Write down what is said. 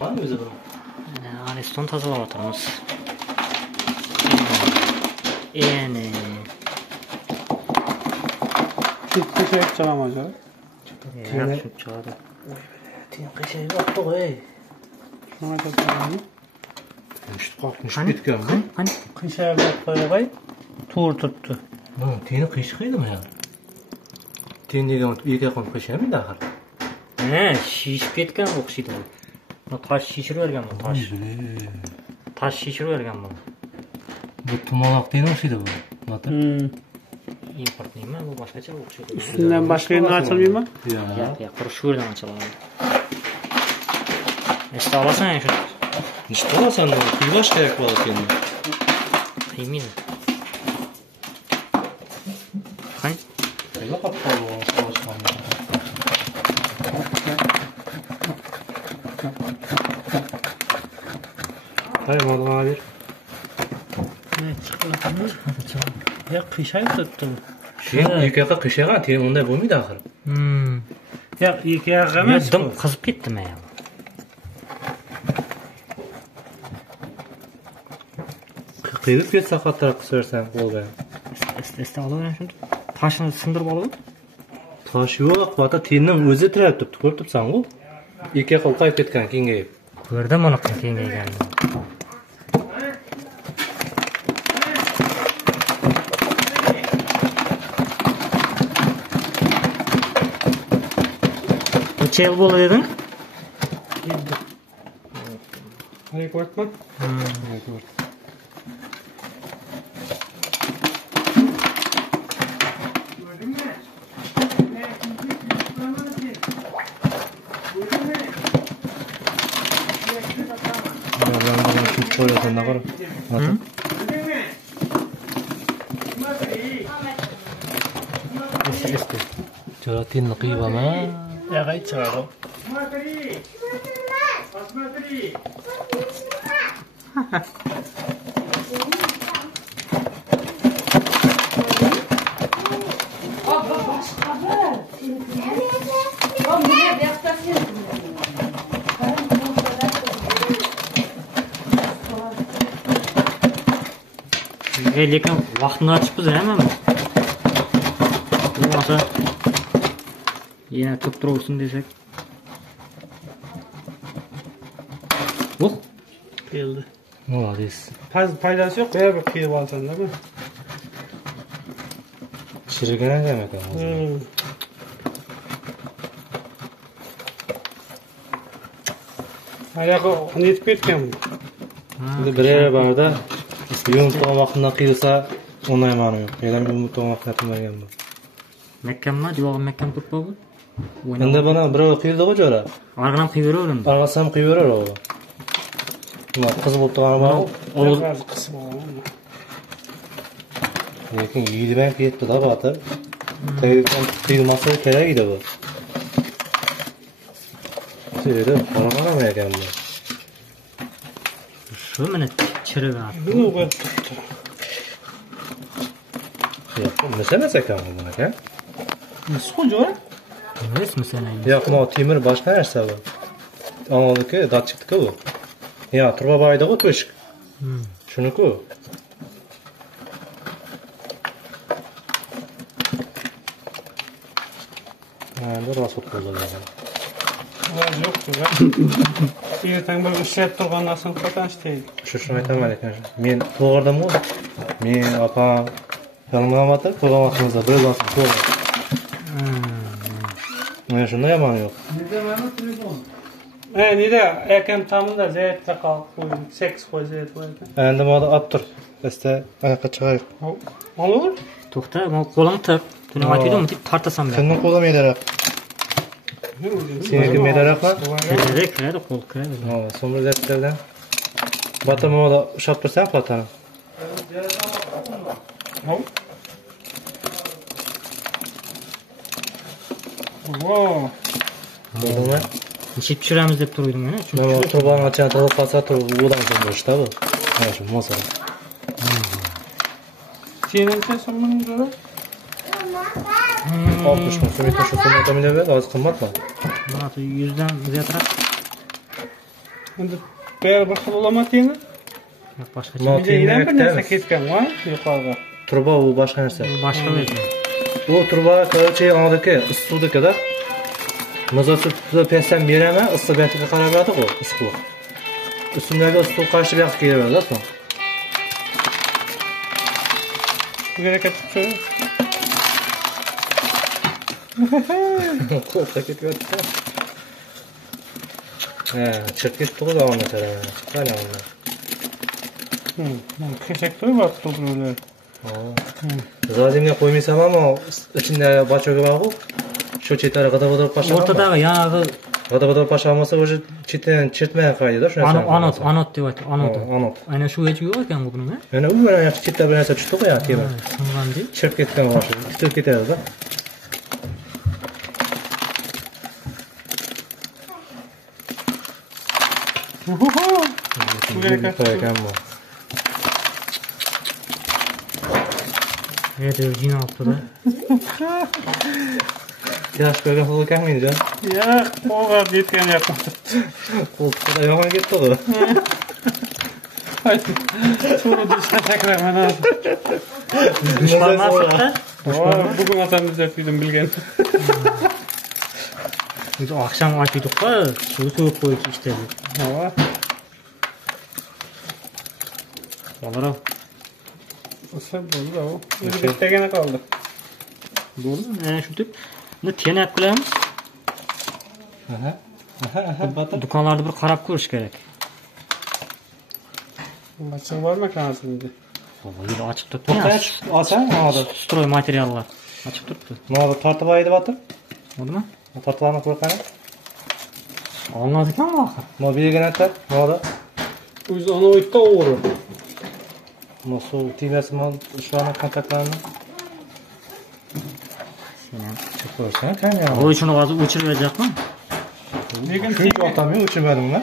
Qani o'zi bu? Ariston tozalab o'tiramiz. Endi Shu ko'chayib chiqaman hozir. yaxshi chiqadi. Tiyin qishayib o'tdi qo'y. Shuna ko'chaman. Mushib ketganmi? Qani? Qishayib qo'yay. To'g'ri turibdi. Mana tiyini qiyshqaydimi ya? Tiyin degan yekaqon qishamaydi axir. Shishib ketgan o'xshaydi. Bu tosh shishirib bergan bu tosh. Tosh shishirib bergan bu. Bu tumaloq tiyin o'xshaydi bu. Nota. Importnimi? Bu boshqacha o'xshaydi. Ustidan boshqa yerdan ochilmaymi? Yo'q, quruq shu yerdan ochiladi. Nechta olasan shu? Nechta olasan? Qiylash kerak bo'ladi endi. Qiymaydi. Qani? Qayga qolib qoldi? Hayır, bana ver. Ne çıkıyor? Ya qishayib turibdi. Yekaqa qishagan, tiyin unday bo'lmaydi axir. Ya yekaqa emas. Dim qizib ketdimi ya? Qiyib ketsa xatar qisarsan qo'lga. Esda olaman shuni. Toshini sindirib olib. Tosh yo'q, qota tiyinning o'zi tirab turibdi, ko'rib turibsan-ku. Yekaqa qaytib ketgan kengayib. Ko'rdim uni kengayganini. Necha yil bo'ldi deding? Hadi ko'rtma. Qo'yasanda qara. Esda. Jaratinni qiyibama. Ya qaytchig'adi. Lekin vaqtni ochibmiz hamma. Bo'lmasa yana turib tursin desak. Keldi. Молодец. Foydasi yo'q, qo'ya bir qiyib olsanda bu. Chirigan ekan. Ayağı netib ketgan. Endi birer barda yumurta tomoqdan qiyilsa, onay ma'no yo'q. Yana yumurta tomoqdan qilmagan bu. Makkamma, divorim makkam turib bo'ldi. Endi buni birov qiyildi-ku jo'ra. Arg'anam qiyib beraverim. Arg'asam qiyib beraver u. Mana qiz bo'lib turgani bor. Qisib olaman. Lekin yeydiban ketdi-da botir. Qiyilmasa kerak edi bu. Sirida qaramagan ekan bu. Shu mana chirigan. Bu bo'pti. Yo'q, masalas ekan bu aka. Sujo? Nima masalan? Yo'q, bu temir boshqa narsa bu. Anodiki, datchikdiki bu. Ya, turbabayda-ku to'shik. Shuni-ku. Endi rasot bo'ldi. Yo'q-ku. Ertaga bir ishlab turgan narsani qotashdi. Shuni aytaman ekan. Men to'g'ridim-ku. Men opam yalmamata qo'yamazmizda bir bosib qo'y. Mana shunday yomon yo'q. Nida akam tamında zeytga qo'yib, 8 qo'y zeyt qo'ydi. Endi moda olib tur. Esta anaqa chiqarib. Olur. To'xta, men qo'lim tip. Buni aytdim, deb tartasam men. Kimning qo'li medaroq? Seniki medaroqmi? Kiradi, qo'l kiradi. Ha, so'mri zeytlardan. Bata moda ushab tursan platani. Wow. Bo'ldimi? Nechib tushiramiz deb turdim men. Mana turbani ochani tozalab qolsa turib udan so'ng bo'lishda bu. Mana shu masala. Seningcha so'mini 60 ming so'm shu so'mni to'mida ber, hozir qimmatmi? Mana 100 dan ziyodroq. Endi beri boshqa bo'lamat endi. Yo'q, boshqa No, Bize ilan bir narsa emas. ketgan va yuqoriga. Turba u boshqa narsa. boshqa o'zi. Bu turba короче anadaki issuvnikida. Mazasi pesdan beraman, issiqligiga qarab beradi-ku, issiqlik. Ustundagi issiq qarshi yoqib keladi so'ng. Bu gerek etdi. Qo'rqa ketyapti. Ha, chiqib ketdi qo'ydi ona tara. Qani ona. Kesak to'yib to'g'rilar. Zazimga qo'ymaysam ham ichida bachoga bor-ku. Shu chetari g'ada-g'ada pasha. O'rtadagi yog'i G'ada-g'ada pasha olmasa o'sha chetdan chertmay qo'yadi-da shuni. anot deyapti, anot. Anot. Aynan shu hech yo'q ekan bu buning, Mana u bilan yaxshi chetda bir narsa tushdi qo'yadi temir. Tushungandek. Chirib ketgan boshi. Tutib ketadi-da. Bu gerek etdi. Qo'ygan bu. Nerede jinoqdi-da. Yaxshi ko'rgan qo'l ekanmidi? Ya, qo'g'ab yetgan yo'q. Qo'lda yomon ketdi-ku. Şunu dışına tekrar bana. Dushmanmaslikda. Bugün atamız yapıyordum bilgen. Biz akşam aytdik-ku, suv so'yib qo'yish işte. Hava. Olara. Nasıl oldu da o? Bir tegene kaldı. Bo'ldi. Shu deb. Buni tenab qilamiz. Do'konlarda bir qarab ko'rish kerak. Açık var mı kanasında? Baba, yine açık turibdi. To'xtash olsang, hozir. Stroy materiallar açık turibdi. Mana tortib olay deyapti. Bo'ldimi? Tortib olmay qo'yqani. Olinadi ekan bu axir. Mana bu yerga aytdi. Mana Biz onu oyutta uğru. mana suv tegmasi mana shularni kontaktlarini chiqib ko'rsan, qani. Voy, shuni hozir o'chirib berajaqman. Lekin Chunki otam men o'chirmadim-da.